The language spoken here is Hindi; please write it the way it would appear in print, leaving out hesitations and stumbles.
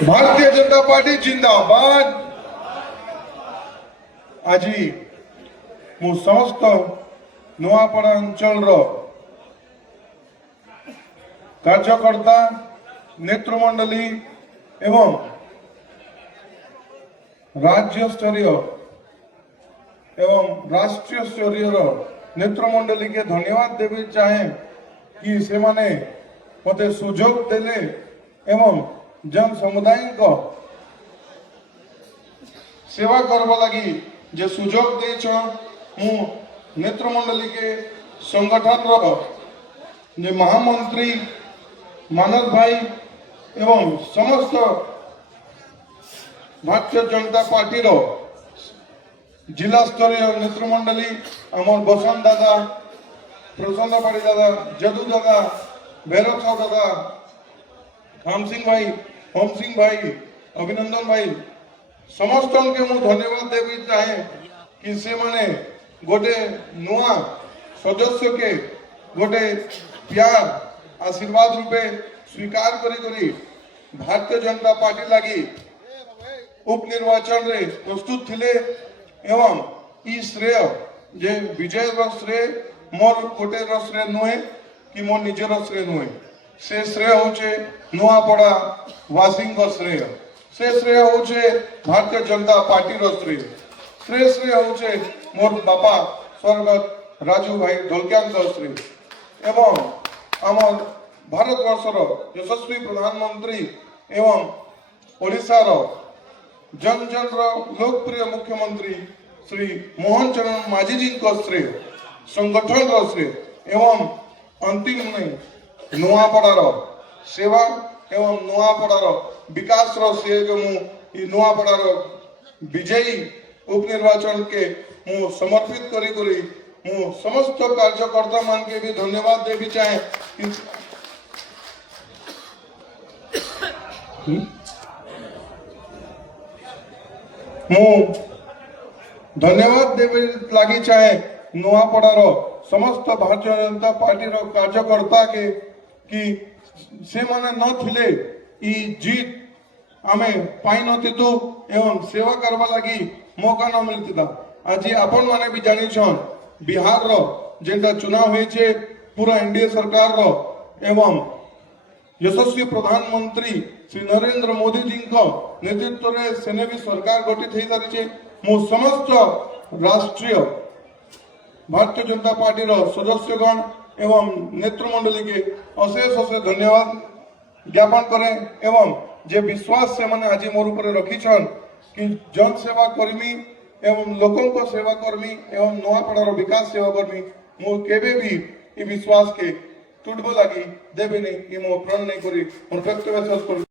भारतीय जनता पार्टी जिंदाबाद। आज मु समस्त नुआपड़ा अंचल कार्यकर्ता नेतृमंडली एवं राज्य स्तरीय एवं राष्ट्रीय स्तरीय नेतृमंडली के धन्यवाद देवी चाहे कि से माने मते सुजोग देले एवं जन समुदाय को सेवा करवा लगी जे सुजोग दे मु नेतृमंडली के संगठन रो जे महामंत्री मानव भाई एवं समस्त भारतीय जनता पार्टी रो जिला स्तरीय नेतृमंडली आमर बसंत दादा, प्रसन्न पाड़ी दादा, जदू दादा, भैरव साहु दादा, राम सिंह भाई, होम सिंह भाई, अभिनंदन भाई समस्त के मु धन्यवाद देवी चाहे कि से माने गोटे नुआ सदस्य के गोटे प्यार आशीर्वाद रूपे स्वीकार करी भारतीय जनता पार्टी लगी उपनिर्वाचन रे प्रस्तुत थिले एवं ई श्रेय जे विजय श्रेय मोर गोटे श्रेय नुहे कि मोर निजर श्रेय नुहे से श्रेय होचे नुआपड़ा वासिंग श्रेय से श्रेय होचे भारतीय जनता पार्टी रो श्रेय श्रेय होचे मोर बापा स्वर्गत राजू भाई ढोलकियान श्रेय एवं आमर भारत वर्षर यशस्वी प्रधानमंत्री एवं ओडिशा रो जन जन लोकप्रिय मुख्यमंत्री श्री मोहन चरण माझी जी को श्रेय संगठन रो श्रेय एवं अंतिम नहीं नुआपड़ा सेवा एवं नुआपड़ा विकास रो श्रेय जो मु नुआपड़ा विजयी उपनिर्वाचन के मु समर्पित करी मु समस्त कार्यकर्ता मान के भी धन्यवाद देवी चाहे मु धन्यवाद देवी लगी चाहे नुआपड़ा समस्त भारतीय जनता पार्टी रो कार्यकर्ता के कि से माने न थिले ई जीत आमे पाई नथितु एवं सेवा करवा लगी मौका न मिलता। आज आपण माने भी जानी छन बिहार रो जेंटा चुनाव होई छे पूरा एनडीए सरकार रो एवं यशस्वी प्रधानमंत्री श्री नरेंद्र मोदी जी को नेतृत्व रे सेने भी सरकार गठित हो सारी छे। मु समस्त राष्ट्रीय भारतीय जनता पार्टी रो सदस्यगण एवं नेतृमंडली के अशेष अशेष धन्यवाद ज्ञापन करें एवं जे विश्वास से मैंने आज मोर ऊपर रखी छन कि जन सेवा कर्मी एवं लोकों को सेवा कर्मी एवं नुआपड़ा विकास सेवा कर्मी मु केबे भी ई विश्वास के टूटबो लगी देबे नहीं, मो प्रण नहीं करी मोर व्यक्तिगत